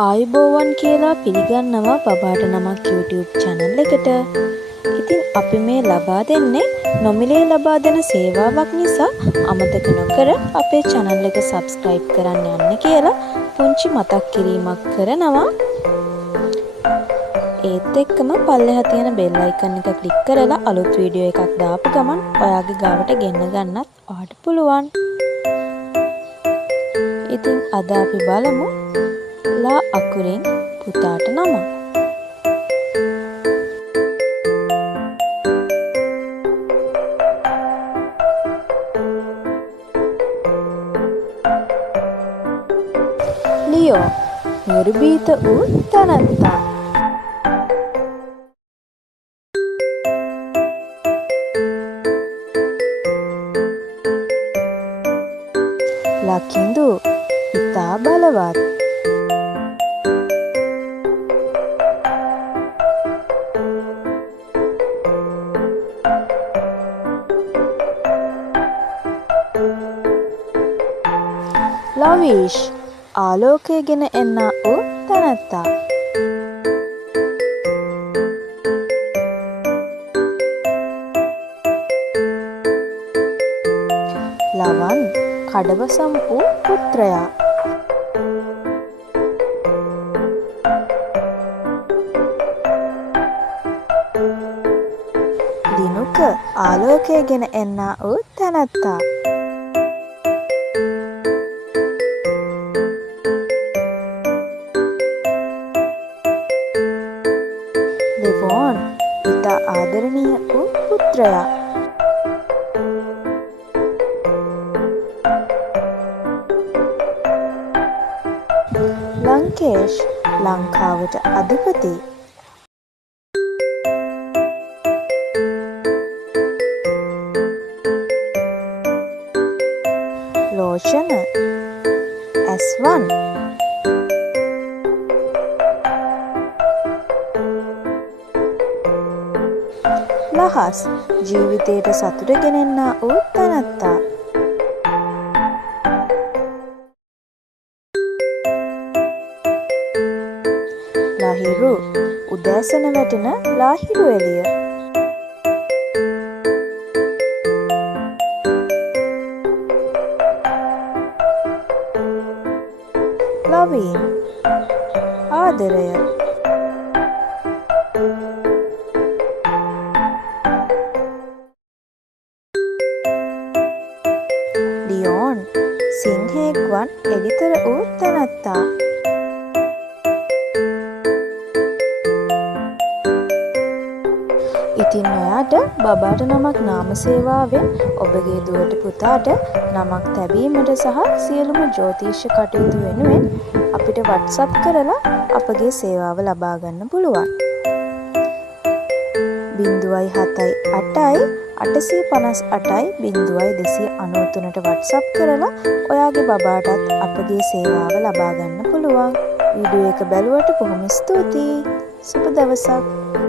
ආයුබෝවන් කියලා පිළිගන්නවා බබාට නමක් YouTube channel එකට. ඉතින් අපි මේ ලබා දෙන්නේ නොමිලේ ලබා දෙන සේවාවක් නිසා අමතක නොකර අපේ channel එක subscribe කරන්න යන්න කියලා පුංචි මතක් කිරීමක් කරනවා. ඒත් එක්කම පල්ලෙහා තියෙන bell icon එක click කරලා අලුත් වීඩියෝ එකක් දාපු ගමන් ඔයාගේ ගාවට ගෙන්න ගන්නත් ඔයාට පුළුවන්. ඉතින් අද අපි බලමු ලා අකුරෙන් පුතාට නම. ලියෝ නිර්භීත වූ තැනැත්තා. ලකිඳු ඉතා බලවත්. ලවීෂ් ආලෝකය ගෙන එන්නා වූ තැනැත්තා. ලවන් කඩවසම් වූ පුත්‍රයා. දිනුක ආලෝකය ගෙන එන්නා වූ තැනැත්තා. දෙවෝන් ඉතා ආදරණීය වූ පුත්‍රයා. ලංකේෂ් ලංකාවට අධිපති. ලෝෂණ S1. ලහස් ජීවිතයට සතුට ගෙනෙන්නා වූ තැනැත්තා. ලහිරු උදෑසන වැටෙන ලාහිරු එළිය. ලවීන් ආදරය. ලියෝන් සිංහයෙක් වන් එඩිතර වූ තැනැත්තා. ඉතින් ඔයාට බබාට නමක් නාම සේවාවෙන් ඔබගේ දුවට පුතාට නමක් තැබීමට සහ සියලුම ජ්‍යොතිෂ කටයුතු වෙනුවෙන් අපිට WhatsApp කරලා අපගේ සේවාව ලබා ගන්න පුළුවන්. 078 858 0293ට WhatsApp කරලා ඔයාගේ බබාටත් අපගේ සේවාව ලබා ගන්න පුළුවන්. වීඩියෝ එක බැලුවට බොහොම ස්තුතියි. සුබ දවසක්.